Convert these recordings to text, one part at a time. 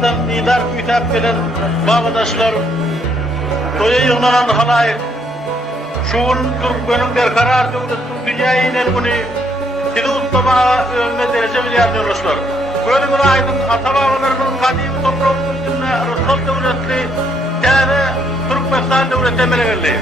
Arap'tan idar mütep gelen bağdaşlar, toya yığılan halayık, şuun Türkmen'in berkarar devletin dünyayı nelguni, sizi utlama önüne derece milyarderlaşlar. Bölümün aydın ata-babalarının kadim toprağının üstüne Rusal devletli, yani Türkmenistan devleti emeleverli.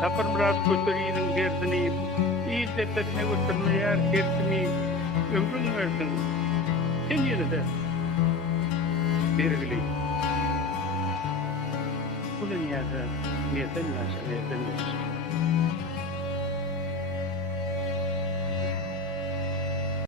Tapar biraz kötülüğünün derdini, iyi sepetine götürmeyer, derdini ömrünü verdin. Sen yine de belirli. Bu dünyada niyeten nasıl, niyeten nasıl?